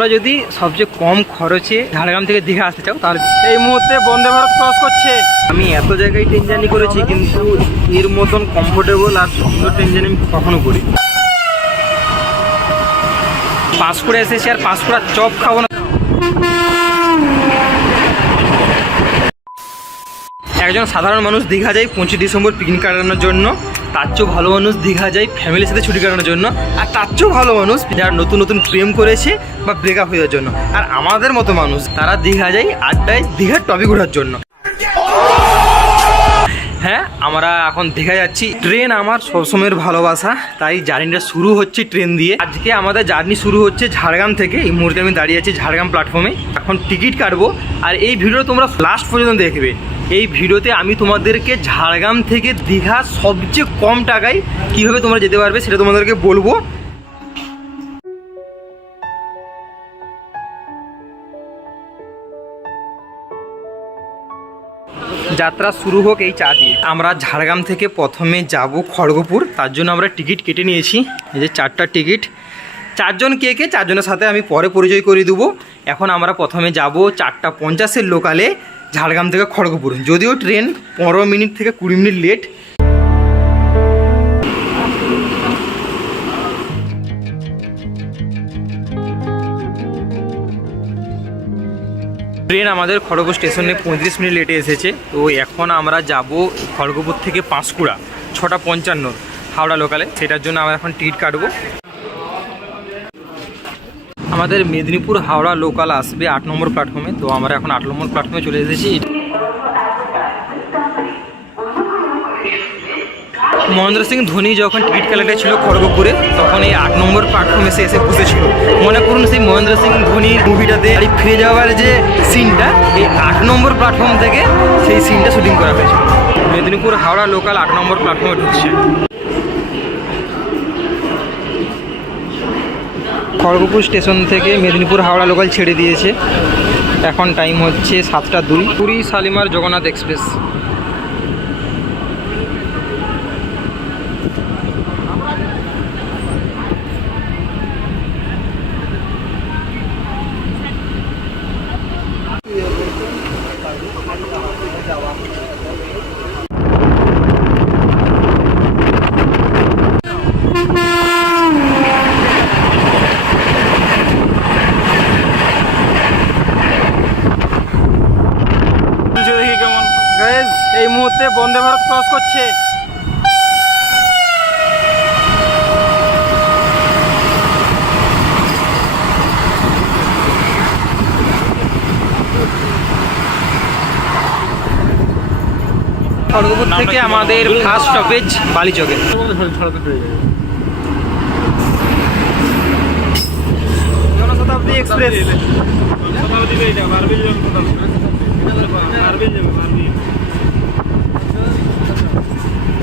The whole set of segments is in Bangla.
তোমরা যদি সবচেয়ে কম খরচে ঝাড়গ্রাম থেকে দীঘা আসতে চাও, তাহলে এই মুহূর্তে বন্দে ভারত ক্রস করছে। আমি এত জায়গায় ট্রেন জার্নি করেছি, কিন্তু এর মতন কমফোর্টেবল আর সুন্দর ট্রেন জার্নি আমি কখনো করি পাঁশকুড়া এসেছি আর পাঁশকুড়ার চপ খাব না। একজন সাধারণ মানুষ দীঘা যায় পঁচিশ ডিসেম্বর পিকনিক কাটানোর জন্য। তার চেয়েও ভালো মানুষ দীঘা যায় ফ্যামিলির সাথে ছুটি কাটানোর জন্য। আর তার চেয়েও ভালো মানুষ যারা নতুন নতুন প্রেম করেছে বা ব্রেকআপ হয়ে যাওয়ার জন্য। আর আমাদের মতো মানুষ, তারা দীঘা যায় আড্ডায় দীঘার টপিক ওঠার জন্য। হ্যাঁ আমরা এখন দীঘা যাচ্ছি। ট্রেন আমার সবসময়ের ভালোবাসা, তাই জার্নিটা শুরু হচ্ছে ট্রেন দিয়ে। আজকে আমাদের জার্নি শুরু হচ্ছে ঝাড়গ্রাম থেকে। এই মুহূর্তে আমি দাঁড়িয়ে আছি ঝাড়গ্রাম প্ল্যাটফর্মে এখন টিকিট কাটবো। আর এই ভিডিও তোমরা লাস্ট পর্যন্ত দেখবে। এই ভিডিওতে আমি তোমাদেরকে ঝাড়গ্রাম থেকে দীঘা সবচেয়ে কম টাকায় কীভাবে তোমরা যেতে পারবে সেটা তোমাদেরকে বলব। যাত্রা শুরু হোক এই চা দিয়ে। আমরা ঝাড়গ্রাম থেকে প্রথমে যাব খড়গপুর, তার জন্য আমরা টিকিট কেটে নিয়েছি। এই যে চারটা টিকিট। চারজন কে কে? চারজনের সাথে আমি পরে পরিচয় করে দেবো। এখন আমরা প্রথমে যাব চারটা পঞ্চাশের লোকালে। ঝাড়গ্রাম থেকে খড়গপুর যদিও ট্রেন পনেরো মিনিট থেকে কুড়ি মিনিট লেট ট্রেন আমাদের খড়গপুর স্টেশনে পঁয়ত্রিশ মিনিট লেটে এসেছে। তো এখন আমরা যাব খড়গপুর থেকে পাঁশকুড়া, ছটা পঞ্চান্ন, হাওড়া লোকালে সেটার জন্য আমরা এখন টিকিট কাটবো। আমাদের মেদিনীপুর হাওড়া লোকাল আসবে আট নম্বর প্ল্যাটফর্মে তো আমরা এখন আট নম্বর প্ল্যাটফর্মে চলে এসেছি। মহেন্দ্র সিং ধোনি যখন টিকিট কালেক্টর ছিল খড়গপুরে, তখন এই আট নম্বর প্ল্যাটফর্মে সে এসে বসেছিল। মনে করুন সেই মহেন্দ্র সিং ধোনির মুভিটাতে ফিরে যাওয়ার যে সিনটা এই আট নম্বর প্ল্যাটফর্ম থেকে সেই সিনটা শুটিং করা হয়েছিল। মেদিনীপুর হাওড়া লোকাল আট নম্বর প্ল্যাটফর্মে ঢুকছে। খড়গপুর স্টেশন থেকে মেদিনীপুর হাওড়া লোকাল ছেড়ে দিয়েছে। এখন টাইম হচ্ছে সাতটা দুই। পুরী শালিমার জগন্নাথ এক্সপ্রেস দেখি কেমন এই মুহূর্তে বন্দে ভারত ক্রস করছে। খড়গপুর থেকে আমাদের ফার্স্ট স্টপেজ বালিচকে জনশতাব্দী এক্সপ্রেস।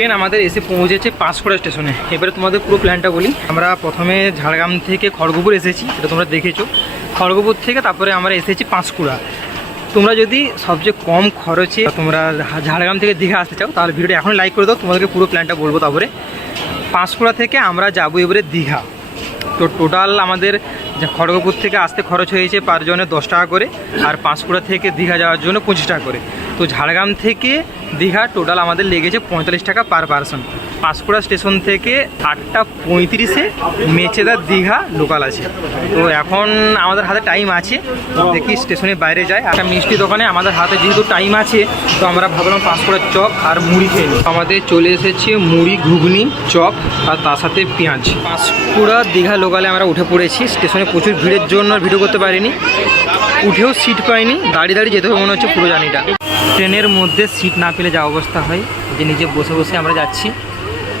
ট্রেন আমাদের এসে পৌঁছেছে পাঁশকুড়া স্টেশনে। এবারে তোমাদের পুরো প্ল্যানটা বলি। আমরা প্রথমে ঝাড়গ্রাম থেকে খড়গপুর এসেছি এটা তোমরা দেখেছ। খড়গপুর থেকে তারপরে আমরা এসেছি পাঁশকুড়া। তোমরা যদি সবচেয়ে কম খরচে তোমরা ঝাড়গ্রাম থেকে দীঘা আসতে চাও, তাহলে ভিডিওটা এখনই লাইক করে দাও। তোমাদেরকে পুরো প্ল্যানটা বলব তারপরে। পাঁশকুড়া থেকে আমরা যাব এবারে দীঘা। তো টোটাল আমাদের খড়গপুর থেকে আসতে খরচ হয়েছে পার জনে দশ টাকা করে, আর পাঁশকুড়া থেকে দীঘা যাওয়ার জন্য পঁচিশ টাকা করে। তো ঝাড়গ্রাম থেকে দীঘা টোটাল আমাদের লেগেছে পঁয়তাল্লিশ টাকা পার পারসন পাঁশকুড়া স্টেশন থেকে আটটা পঁয়ত্রিশে মেচেদা দীঘা লোকাল আছে। তো এখন আমাদের হাতে টাইম আছে, দেখি স্টেশনের বাইরে যায় একটা মিষ্টি দোকানে আমাদের হাতে যেহেতু টাইম আছে, তো আমরা ভাবলাম পাঁশকুড়ার চপ আর মুড়ি খেয়ে নিই। আমাদের চলে এসেছে মুড়ি ঘুগনি, চপ আর তার সাথে পেঁয়াজ। পাঁশকুড়া দীঘা লোকালে আমরা উঠে পড়েছি। স্টেশনে প্রচুর ভিড়ের জন্য ভিডিও করতে পারিনি। উঠেও সিট পাইনি, দাঁড়িয়ে দাঁড়িয়ে যেতে হবে মনে হচ্ছে পুরো জার্নিটা। ট্রেনের মধ্যে সিট না পেলে যা অবস্থা হয়, যে নিজে বসে বসে আমরা যাচ্ছি।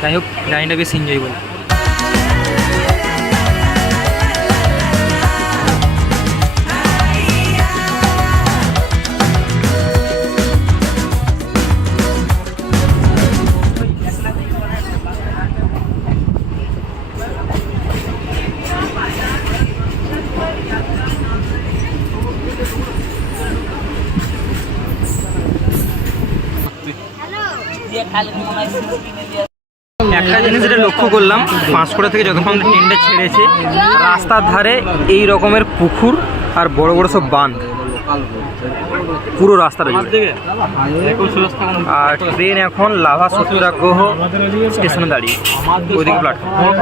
যাই হোক রাইডটা বেশ এনজয়েবল Hello. একটা জিনিস যেটা লক্ষ্য করলাম পাঁশকুড়া থেকে যতক্ষণ ট্রেনটা ছেড়েছে, রাস্তার ধারে এই রকমের পুকুর আর বড় বড় সব বাঁধ। পুরো রাস্তাটা আর ট্রেন এখন লাভা সত্যাগ্রহ স্টেশনে দাঁড়িয়ে প্ল্যাটফর্ম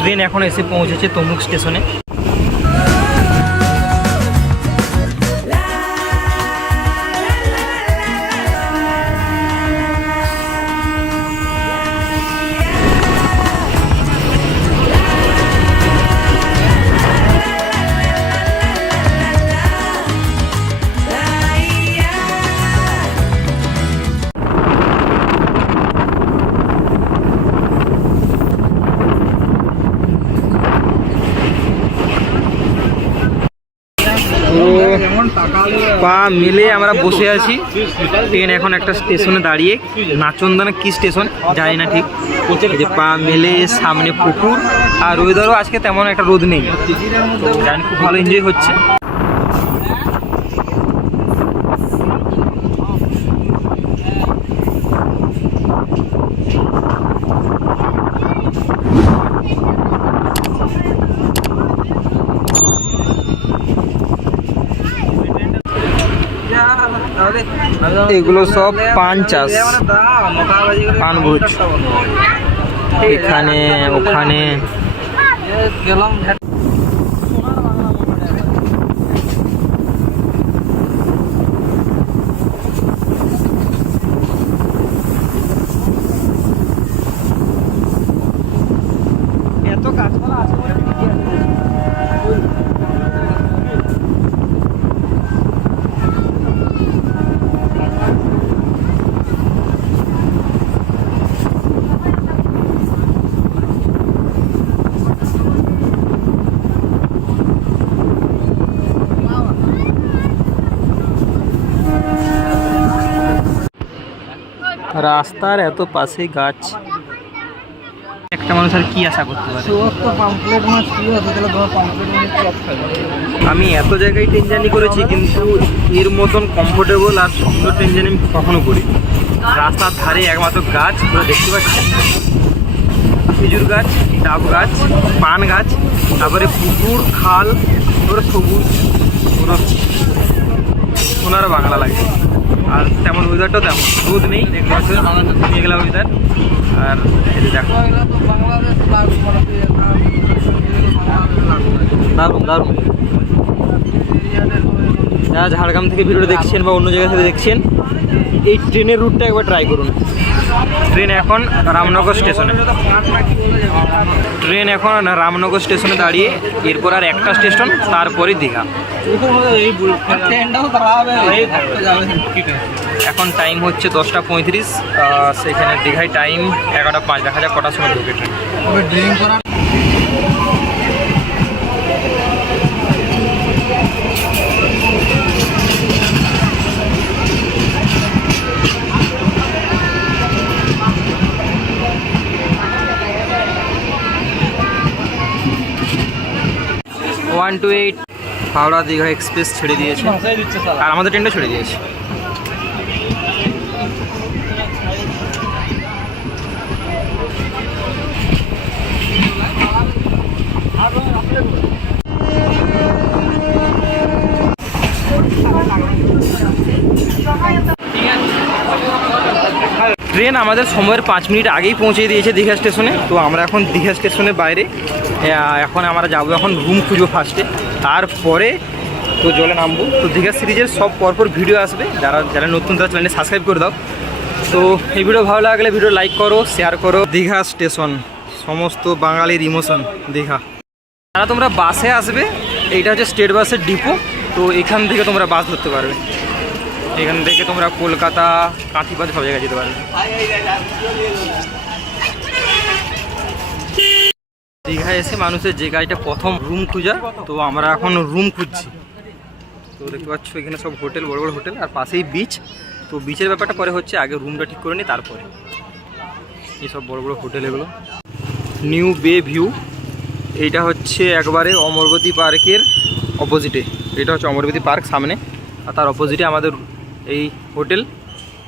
ট্রেন এখন এসে পৌঁছেছে তমলুক স্টেশনে। পা মিলে আমরা বসে আছি। ট্রেন এখন একটা স্টেশনে দাঁড়িয়ে। নাচন্দনা কি স্টেশন? জানি না ঠিক। যে পা মেলে সামনে পুকুর। আর ওয়েদারও আজকে তেমন একটা রোদ নেই। জানি খুব ভালো এনজয় হচ্ছে। এগুলো সব পান চাষ পান ভোজ। এখানে ওখানে রাস্তার এত পাশে গাছ। একটা মানুষ আর কি আশা করতে পারে? আমি এত জায়গায় ট্রেন জার্নি করেছি কিন্তু এর মতন কমফোর্টেবল আর সুন্দর ট্রেন জার্নি আমি কখনো করি রাস্তার ধারে একমাত্র গাছ পুরো দেখতে পাচ্ছি। খেজুর গাছ ডাব গাছ পান গাছ তারপরে পুকুর খাল পুরো সবুজ পুরো সোনার বাংলা লাগে। আর ওয়েদারটাও তেমন। রোদ নেই দেখতে পাচ্ছ মেঘলা ওয়েদার আর এই যে দেখো। দারুণ দারুণ। যারা ঝাড়গ্রাম থেকে ভিডিওটা দেখছেন বা অন্য জায়গা থেকে দেখছেন এই ট্রেনের রুটটা একবার ট্রাই করুন। ট্রেন এখন রামনগর স্টেশনে। ট্রেন এখন রামনগর স্টেশনে দাঁড়িয়ে এরপর আর একটা স্টেশন তারপরে দীঘা। ট্রেনটাও এখন টাইম হচ্ছে দশটা পঁয়ত্রিশ সেখানে দীঘায় টাইম এগারোটা পাঁচ দেখা যাক কটার সময় ঢুকে train drink one two eight Howrah Digha express ছেড়ে দিয়েছে। আর আমাদের ট্রেনটা ছেড়ে দিয়েছে। ট্রেন আমাদের সময়ের পাঁচ মিনিট আগেই পৌঁছে দিয়েছে দীঘা স্টেশনে। তো আমরা এখন দীঘা স্টেশনের বাইরে। এখন আমরা যাব এখন রুম খুঁজবো ফার্স্টে তারপরে তো জলে নামবো। তো দীঘা সিরিজের সব পরপর ভিডিও আসবে। যারা যারা নতুন, তারা চ্যানেলে সাবস্ক্রাইব করে দাও। তো এই ভিডিও ভালো লাগলে ভিডিও লাইক করো শেয়ার করো। দীঘা স্টেশন। সমস্ত বাঙালির ইমোশন দীঘা। যারা তোমরা বাসে আসবে, এইটা হচ্ছে স্টেট বাসের ডিপো তো এখান থেকে তোমরা বাস ধরতে পারবে। এখান থেকে তোমরা কলকাতা, কাঁথিপাতি সব জায়গায় যেতে পারবে। দীঘায় এসে মানুষের যে গাড়িটা প্রথম রুম খুঁজা, তো আমরা এখন রুম খুঁজছি। তো দেখতে পাচ্ছ এখানে সব হোটেল বড় বড় হোটেল আর পাশেই বিচ তো বিচের ব্যাপারটা পরে হচ্ছে, আগে রুমটা ঠিক করে নিই তারপরে। এইসব বড় বড় হোটেল এগুলো। নিউ বে ভিউ এইটা হচ্ছে একবারে অমরবতী পার্কের অপোজিটে এটা হচ্ছে অমরবতী পার্ক সামনে। আর তার অপোজিটে আমাদের এই হোটেল